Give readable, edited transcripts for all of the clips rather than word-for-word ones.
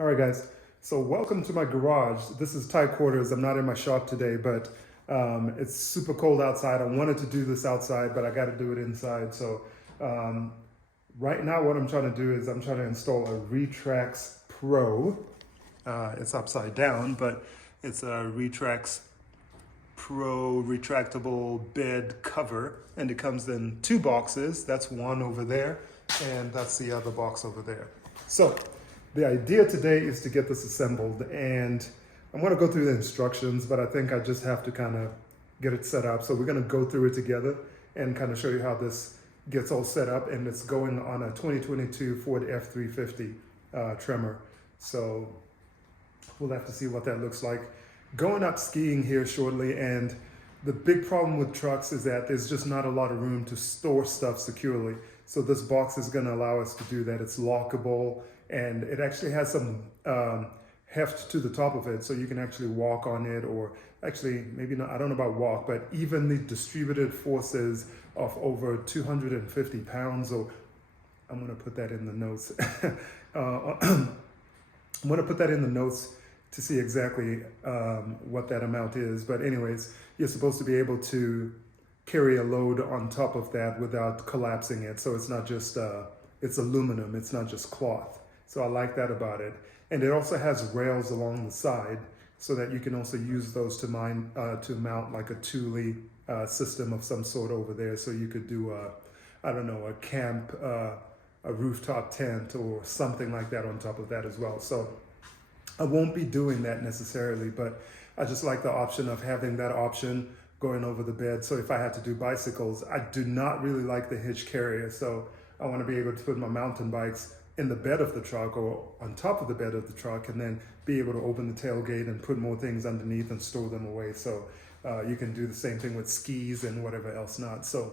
All right, guys. So welcome to my garage. This is tight quarters. I'm not in my shop today, but it's super cold outside. I wanted to do this outside, but I got to do it inside. So right now what I'm trying to do is I'm trying to install a Retrax Pro. It's upside down, but it's a Retrax Pro retractable bed cover, and it comes in two boxes. That's one over there, and that's the other box over there. So the idea today is to get this assembled, and I'm going to go through the instructions, but I think I just have to kind of get it set up. So we're going to go through it together and kind of show you how this gets all set up, and it's going on a 2022 Ford F350 Tremor. So we'll have to see what that looks like. Going up skiing here shortly, and the big problem with trucks is that there's just not a lot of room to store stuff securely. So this box is going to allow us to do that. It's lockable, and it actually has some heft to the top of it, so you can actually walk on it, or actually maybe not, I don't know about walk, but evenly distributed forces of over 250 pounds, or I'm going to put that in the notes. I'm going to put that in the notes to see exactly what that amount is. But anyways, you're supposed to be able to carry a load on top of that without collapsing it. So it's not just, it's aluminum, it's not just cloth. So I like that about it. And it also has rails along the side so that you can also use those to mount like a Thule system of some sort over there. So you could do I don't know, a camp, a rooftop tent or something like that on top of that as well. So I won't be doing that necessarily, but I just like the option of having that option going over the bed. So if I had to do bicycles, I do not really like the hitch carrier. So I want to be able to put my mountain bikes in the bed of the truck or on top of the bed of the truck, and then be able to open the tailgate and put more things underneath and store them away. So you can do the same thing with skis and whatever else not. So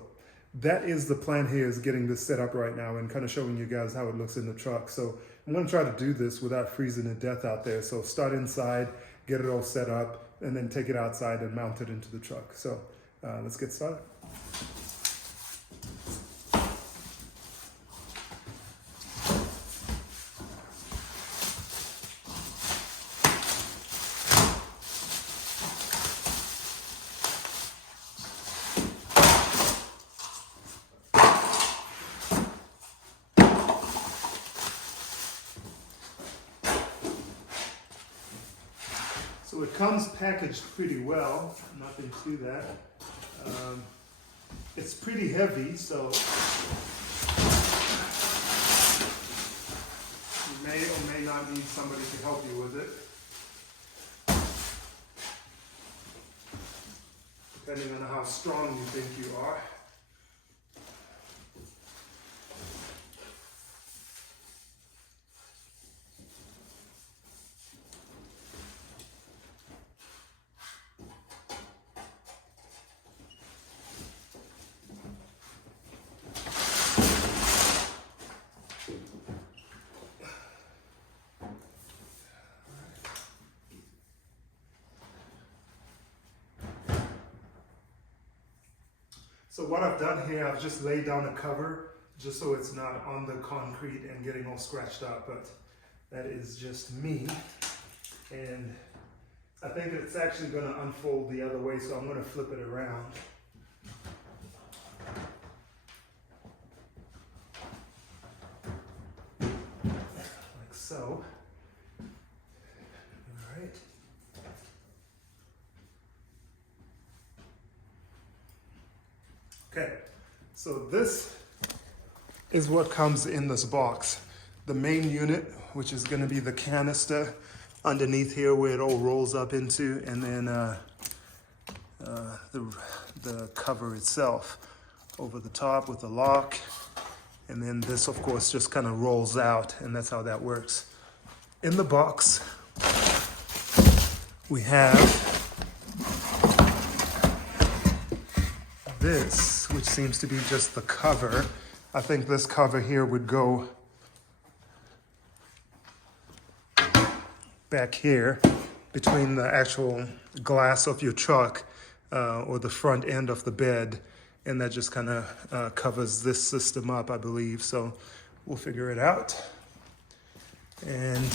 that is the plan here, is getting this set up right now and kind of showing you guys how it looks in the truck. So I'm going to try to do this without freezing to death out there. So start inside, get it all set up, and then take it outside and mount it into the truck. So let's get started. So it comes packaged pretty well, nothing to that. It's pretty heavy, so you may or may not need somebody to help you with it, depending on how strong you think you are. So what I've done here, I've just laid down a cover just so it's not on the concrete and getting all scratched up, but that is just me. And I think it's actually going to unfold the other way, so I'm going to flip it around. Like so. All right. Okay, so this is what comes in this box. The main unit, which is going to be the canister underneath here where it all rolls up into, and then the cover itself over the top with the lock. And then this, of course, just kind of rolls out, and that's how that works. In the box, we have this, which seems to be just the cover. I think this cover here would go back here between the actual glass of your truck or the front end of the bed, and that just kind of covers this system up, I believe. So we'll figure it out. And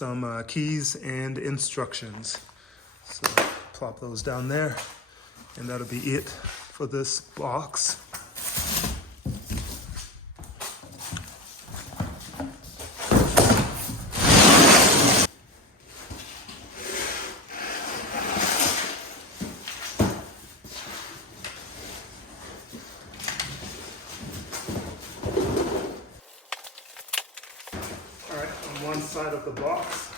some keys and instructions. So plop those down there, and that'll be it for this box. One side of the box,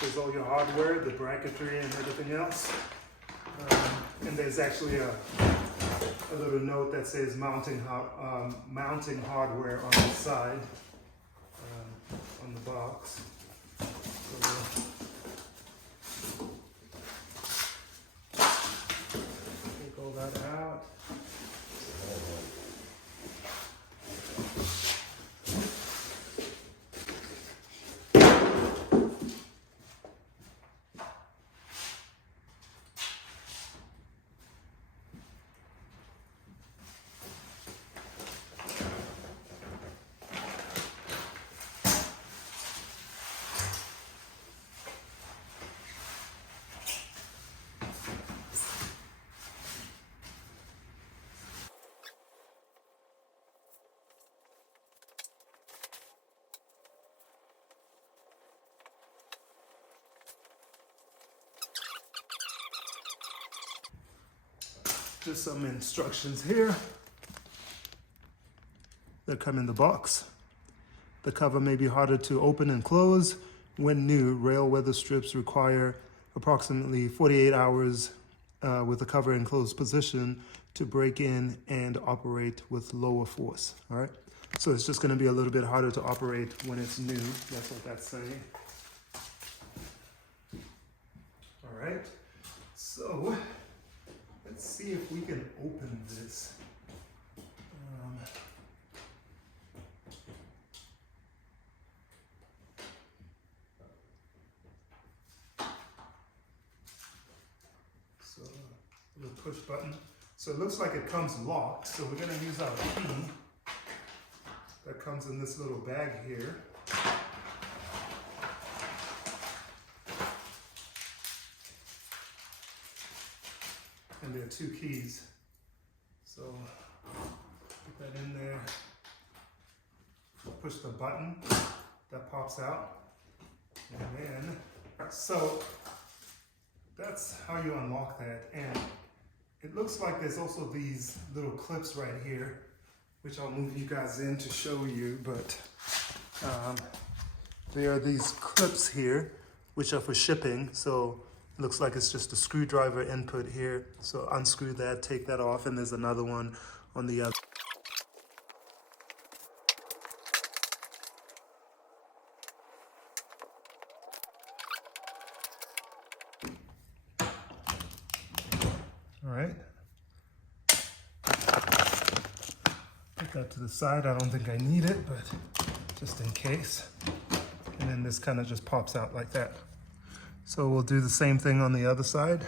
there's all your hardware, the bracketry and everything else. And there's actually a little note that says mounting hardware on the side, on the box. So we'll take all that out. Just some instructions here that come in the box. The cover may be harder to open and close. When new, rail weather strips require approximately 48 hours with the cover in closed position to break in and operate with lower force, all right? So it's just gonna be a little bit harder to operate when it's new. That's what that's saying. All right, so let's see if we can open this. So a little push button. So it looks like it comes locked. So we're gonna use our key that comes in this little bag here. And there are two keys. So put that in there, push the button, that pops out. And then, so that's how you unlock that. And it looks like there's also these little clips right here, which I'll move you guys in to show you, but there are these clips here, which are for shipping. So it looks like it's just a screwdriver input here. So unscrew that, take that off, and there's another one on the other. All right. Put that to the side. I don't think I need it, but just in case. And then this kind of just pops out like that. So we'll do the same thing on the other side.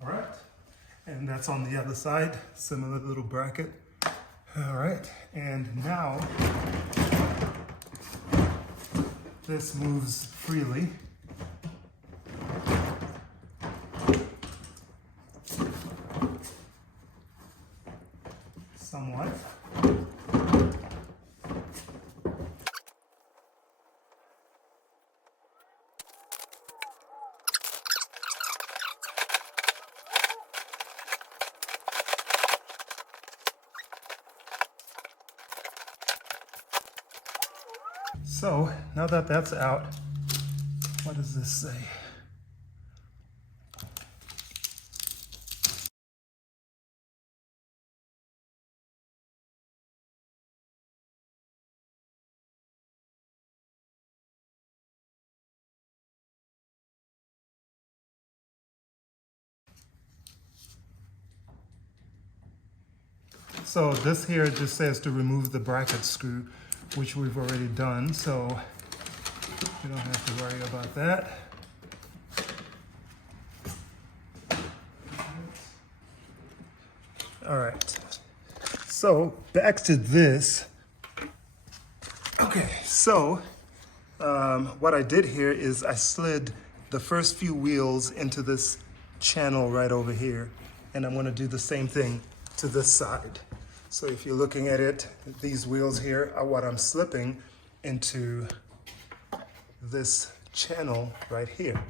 All right, and that's on the other side, similar little bracket. All right, and now this moves freely. Somewhat. So now that that's out, what does this say? So this here just says to remove the bracket screw, which we've already done, so you don't have to worry about that. All right, so back to this. Okay, so what I did here is I slid the first few wheels into this channel right over here, and I'm gonna do the same thing to this side. So if you're looking at it, these wheels here are what I'm slipping into this channel right here.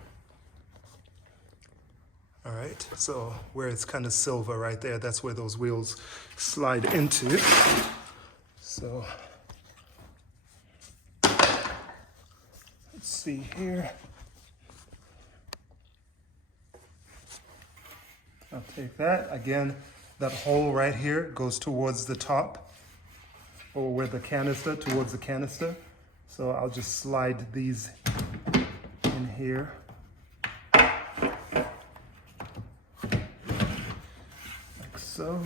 All right, so where it's kind of silver right there, that's where those wheels slide into. So let's see here. I'll take that. Again, that hole right here goes towards the top, or where the canister, towards the canister. So I'll just slide these in here. Like so.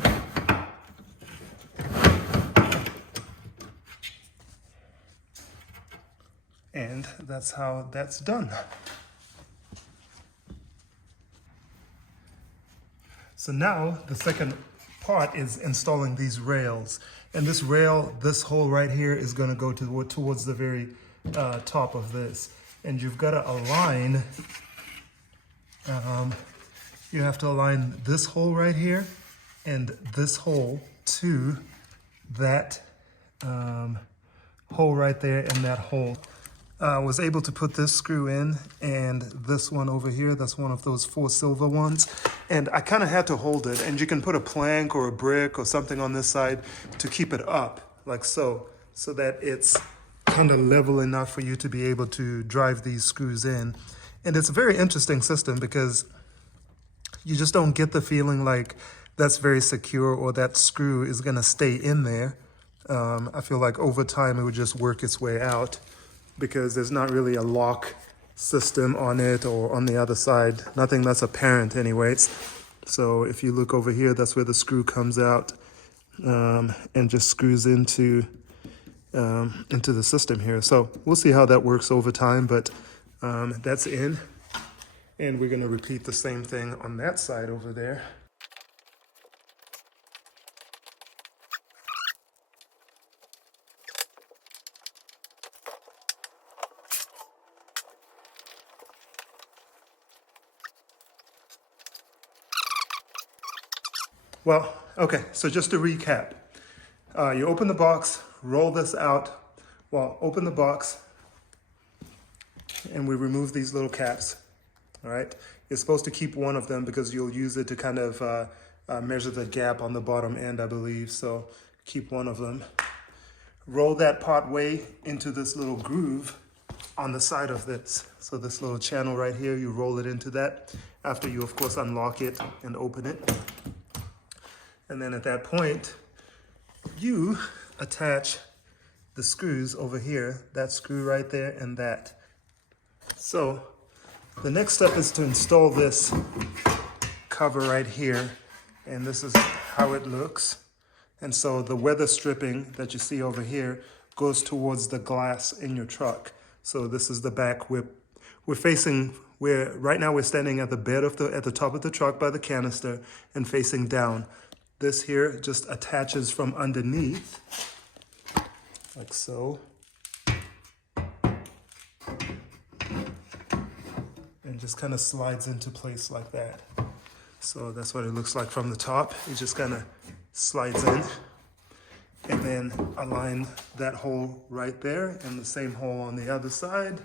And that's how that's done. So now the second part is installing these rails. And this rail, this hole right here is gonna go towards the very top of this. And you've gotta align, you have to align this hole right here and this hole to that hole right there and that hole. Was able to put this screw in and this one over here, that's one of those 4 silver ones. And I kind of had to hold it, and you can put a plank or a brick or something on this side to keep it up, like so that it's kind of level enough for you to be able to drive these screws in. And it's a very interesting system because you just don't get the feeling like that's very secure or that screw is gonna stay in there. I feel like over time it would just work its way out, because there's not really a lock system on it or on the other side, nothing that's apparent anyways. So if you look over here, that's where the screw comes out and just screws into the system here. So we'll see how that works over time, but that's in. And we're gonna repeat the same thing on that side over there. Well, okay, so just to recap, you open the box, roll this out, well, open the box, and we remove these little caps, all right? You're supposed to keep one of them because you'll use it to kind of measure the gap on the bottom end, I believe, so keep one of them. Roll that part way into this little groove on the side of this. So this little channel right here, you roll it into that after you, of course, unlock it and open it. And then at that point, you attach the screws over here, that screw right there and that. So the next step is to install this cover right here. And this is how it looks. And so the weather stripping that you see over here goes towards the glass in your truck. So this is the back. We're facing, right now we're standing at the bed of at the top of the truck by the canister and facing down. This here just attaches from underneath, like so. And just kind of slides into place like that. So that's what it looks like from the top. It just kind of slides in. And then align that hole right there and the same hole on the other side.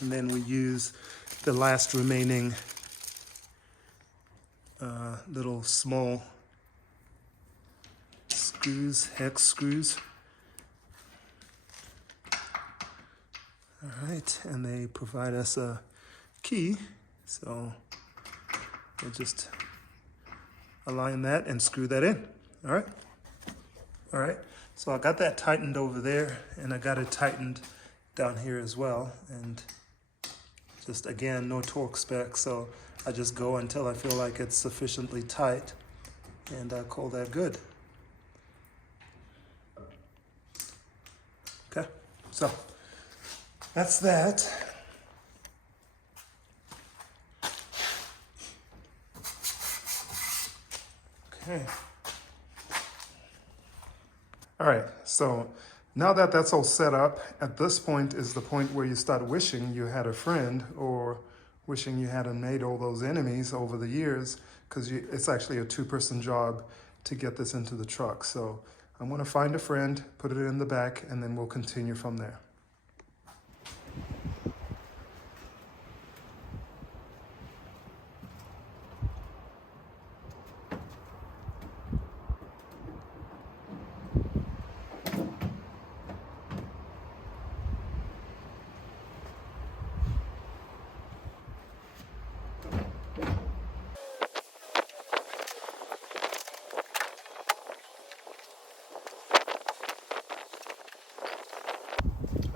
And then we use the last remaining little small screws, hex screws. All right, and they provide us a key, so we'll just align that and screw that in. All right. All right, so I got that tightened over there, and I got it tightened down here as well. And just again, no torque spec, so I just go until I feel like it's sufficiently tight. and call that good. Okay, so that's that. Okay. All right, so now that that's all set up, at this point is the point where you start wishing you had a friend or wishing you hadn't made all those enemies over the years, because it's actually a two-person job to get this into the truck. So I'm gonna find a friend, put it in the back, and then we'll continue from there.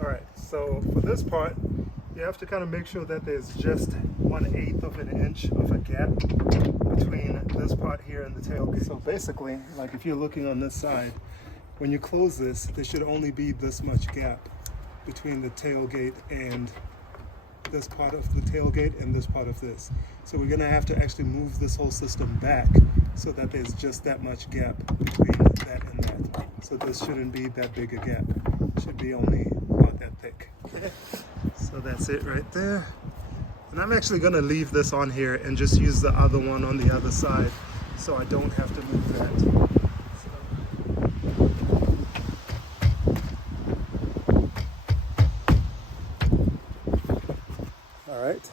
All right, so for this part, you have to kind of make sure that there's just 1/8 of an inch of a gap between this part here and the tailgate. So basically, like if you're looking on this side, when you close this, there should only be this much gap between the tailgate and this part of the tailgate and this part of this. So we're gonna have to actually move this whole system back so that there's just that much gap between that and that. So this shouldn't be that big a gap. It should be only about that thick. So that's it right there. And I'm actually gonna leave this on here and just use the other one on the other side so I don't have to move that. All right,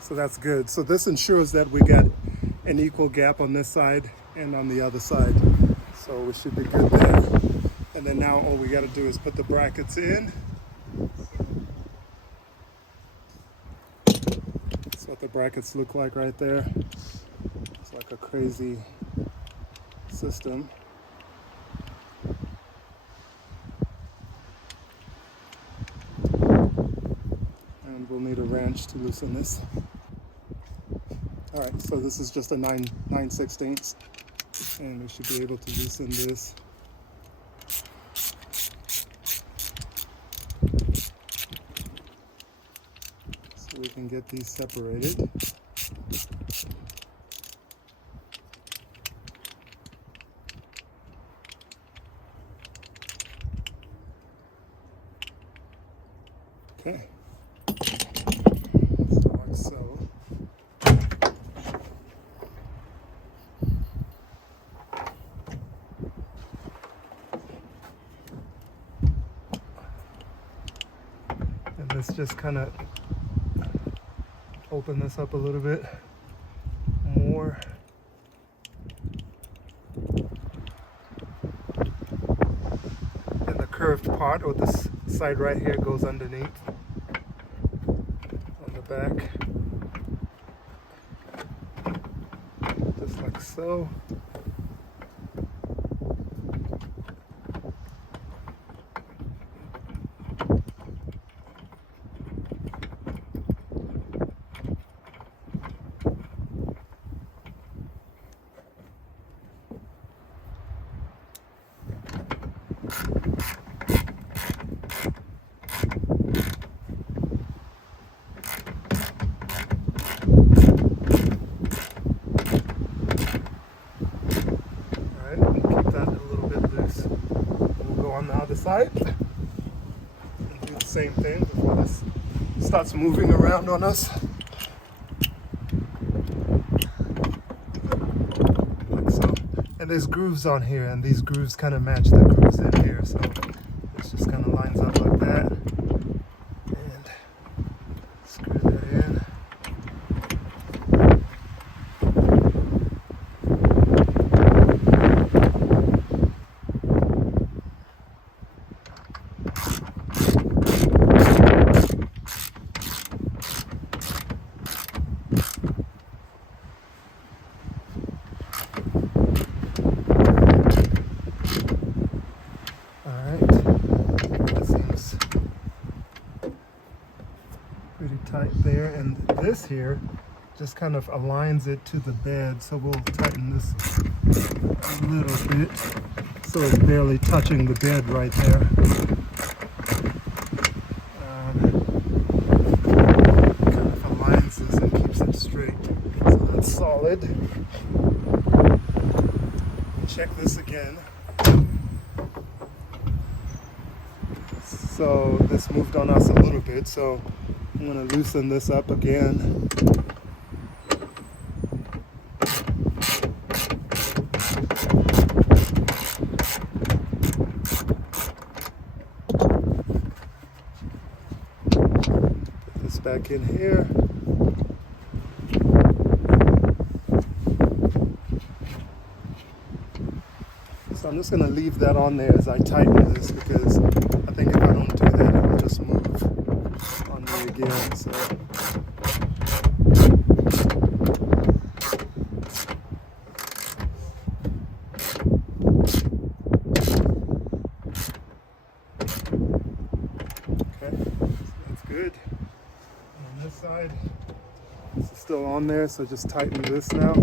so that's good. So this ensures that we got an equal gap on this side and on the other side. So we should be good there. And then now all we gotta do is put the brackets in. That's what the brackets look like right there. It's like a crazy system. And we'll need a wrench to loosen this. All right, so this is just a 9/16, and we should be able to loosen this. So we can get these separated. Okay. Like so. And let's just kind of open this up a little bit more. And the curved part, or this side right here, goes underneath on the back. Just like so. Side and do the same thing before this starts moving around on us. Like so. And there's grooves on here, and these grooves kind of match the grooves in here, so this just kind of lines up like that. And screw that in. Pretty tight there, and this here just kind of aligns it to the bed. So we'll tighten this a little bit so it's barely touching the bed right there. Kind of aligns this and keeps it straight. So that's solid. Check this again. So this moved on us a little bit, so I'm going to loosen this up again. Put this back in here. So I'm just going to leave that on there as I tighten this, because I think if I don't do that, it will just move on me again. So okay, that's good. On this side, this is still on there, so just tighten this now.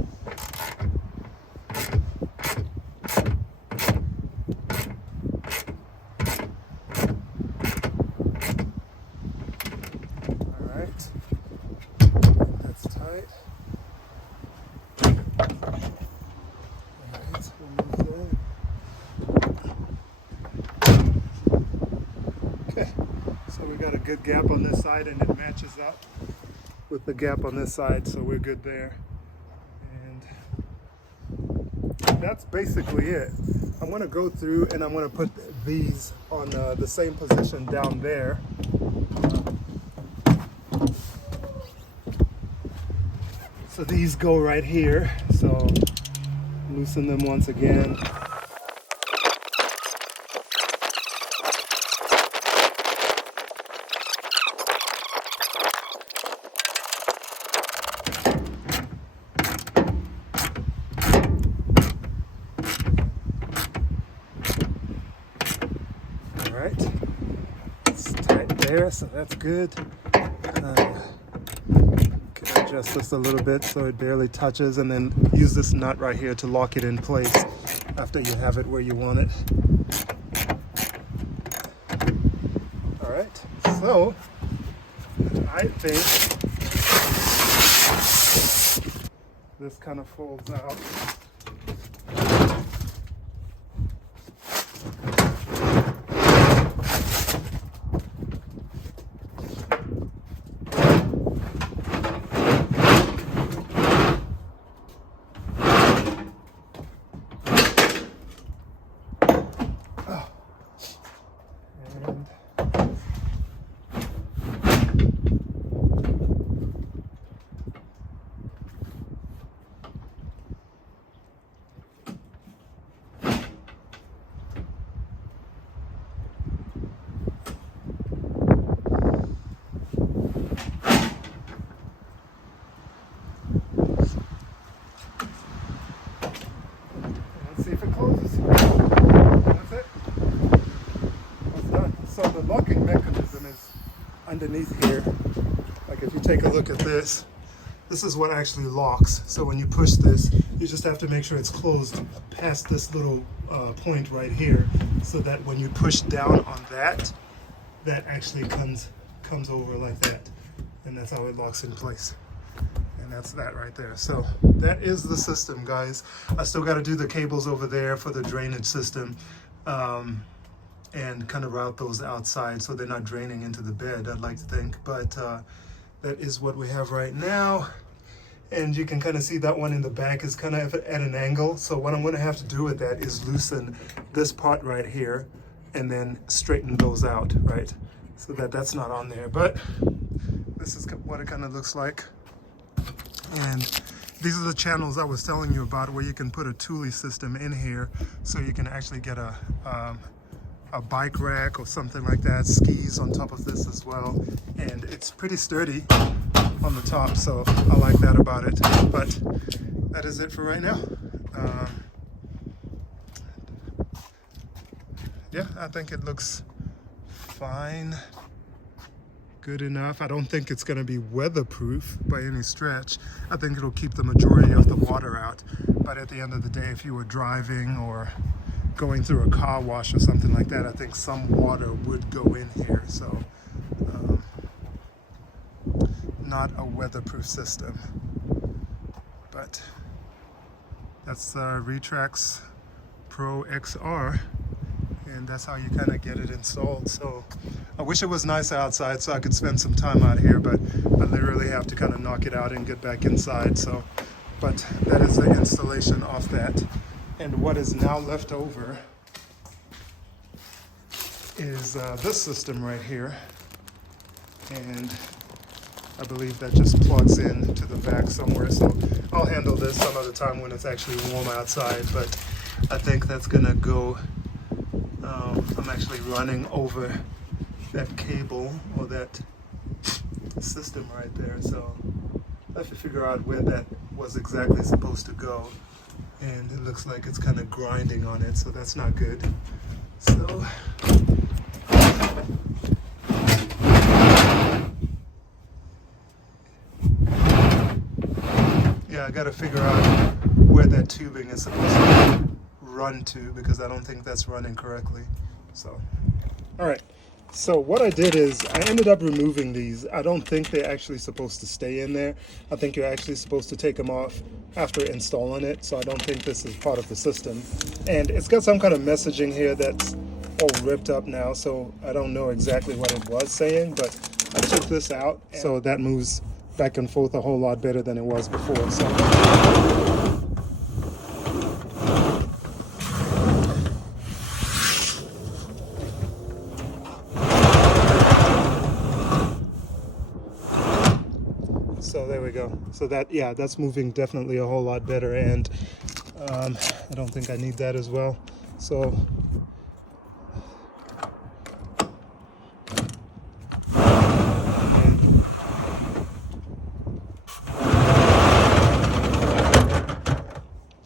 Okay, so we got a good gap on this side and it matches up with the gap on this side, so we're good there. And that's basically it. I'm going to go through and I'm going to put these on the same position down there. So these go right here, so loosen them once again. All right, it's tight there, so that's good. Adjust this a little bit so it barely touches, and then use this nut right here to lock it in place after you have it where you want it. All right, so I think this kind of folds out. See if it closes. That's it. That's done. So the locking mechanism is underneath here. Like if you take a look at this, this is what actually locks. So when you push this, you just have to make sure it's closed past this little point right here, so that when you push down on that, that actually comes over like that. And that's how it locks in place. That's that right there. So that is the system, guys. I still got to do the cables over there for the drainage system, and kind of route those outside so they're not draining into the bed, I'd like to think. But that is what we have right now. And you can kind of see that one in the back is kind of at an angle. So what I'm going to have to do with that is loosen this part right here and then straighten those out, right? So that's not on there. But this is what it kind of looks like. And these are the channels I was telling you about, where you can put a Thule system in here, so you can actually get a bike rack or something like that, skis on top of this as well. And it's pretty sturdy on the top, so I like that about it. But that is it for right now. Yeah, I think it looks fine. good enough. I don't think it's going to be weatherproof by any stretch. I think it'll keep the majority of the water out. But at the end of the day, if you were driving or going through a car wash or something like that, I think some water would go in here. So not a weatherproof system. But that's Retrax Pro XR. And that's how you kind of get it installed. So I wish it was nicer outside so I could spend some time out here, but I literally have to kind of knock it out and get back inside. So, but that is the installation of that. And what is now left over is this system right here. And I believe that just plugs in to the back somewhere. So I'll handle this some other time when it's actually warm outside, but I think that's gonna go. I'm actually running over that cable or that system right there, so I have to figure out where that was exactly supposed to go, and it looks like it's kind of grinding on it, so that's not good. So yeah, I gotta figure out where that tubing is supposed to run to, because I don't think that's running correctly. So, all right. So what I did is I ended up removing these. I don't think they're actually supposed to stay in there. I think you're actually supposed to take them off after installing it. So I don't think this is part of the system. And it's got some kind of messaging here that's all ripped up now. So I don't know exactly what it was saying, but I took this out. So that moves back and forth a whole lot better than it was before. So there we go. So that, yeah, that's moving definitely a whole lot better, and I don't think I need that as well. So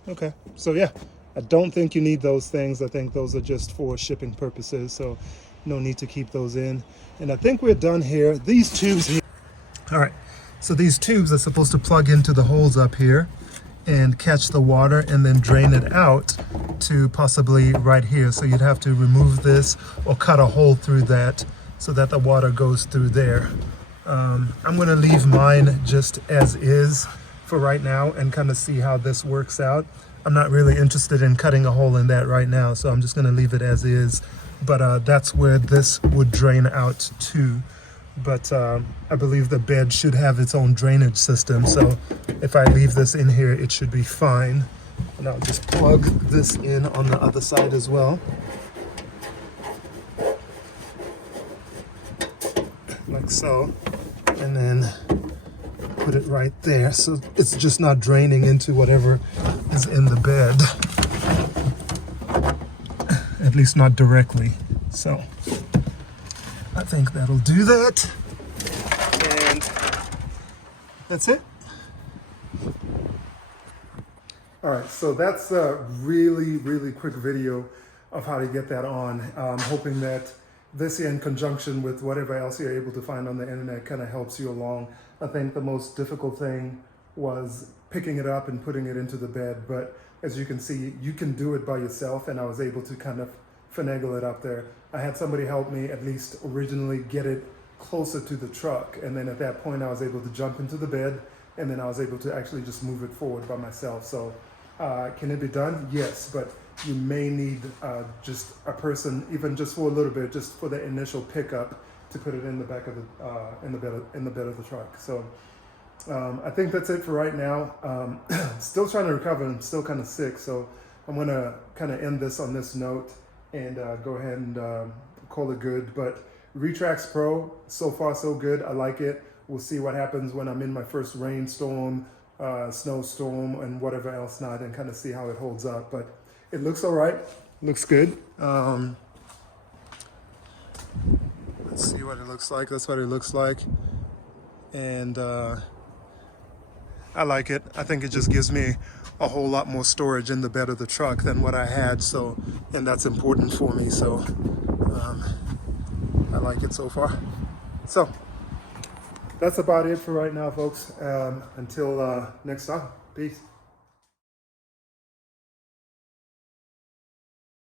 okay, so yeah, I don't think you need those things. I think those are just for shipping purposes, so no need to keep those in. And I think we're done here. These tubes here. All right. So these tubes are supposed to plug into the holes up here and catch the water and then drain it out to possibly right here. So you'd have to remove this or cut a hole through that so that the water goes through there. I'm going to leave mine just as is for right now and kind of see how this works out. I'm not really interested in cutting a hole in that right now, so I'm just going to leave it as is. But that's where this would drain out to. But I believe the bed should have its own drainage system, so if I leave this in here, it should be fine. And I'll just plug this in on the other side as well, like so, and then put it right there, so it's just not draining into whatever is in the bed, at least not directly. So I think that'll do that, and that's it. All right, so that's a really quick video of how to get that on. I'm hoping that this in conjunction with whatever else you're able to find on the internet kind of helps you along. I think the most difficult thing was picking it up and putting it into the bed, but as you can see, you can do it by yourself, and I was able to kind of finagle it up there. I had somebody help me at least originally get it closer to the truck, and then at that point I was able to jump into the bed, and then I was able to actually just move it forward by myself. So can it be done? Yes, but you may need just a person, even just for a little bit, just for the initial pickup, to put it in the back of the in the bed of the truck. So I think that's it for right now. Still trying to recover. I'm still kind of sick, so I'm gonna kind of end this on this note and go ahead and call it good. But Retrax Pro, so far so good. I like it. We'll see what happens when I'm in my first rainstorm, snowstorm, and whatever else not, and kind of see how it holds up. But it looks all right. Looks good. Let's see what it looks like. That's what it looks like. And I like it. I think it just gives me a whole lot more storage in the bed of the truck than what I had. So, and that's important for me. So I like it so far. So that's about it for right now, folks. Until next time, peace.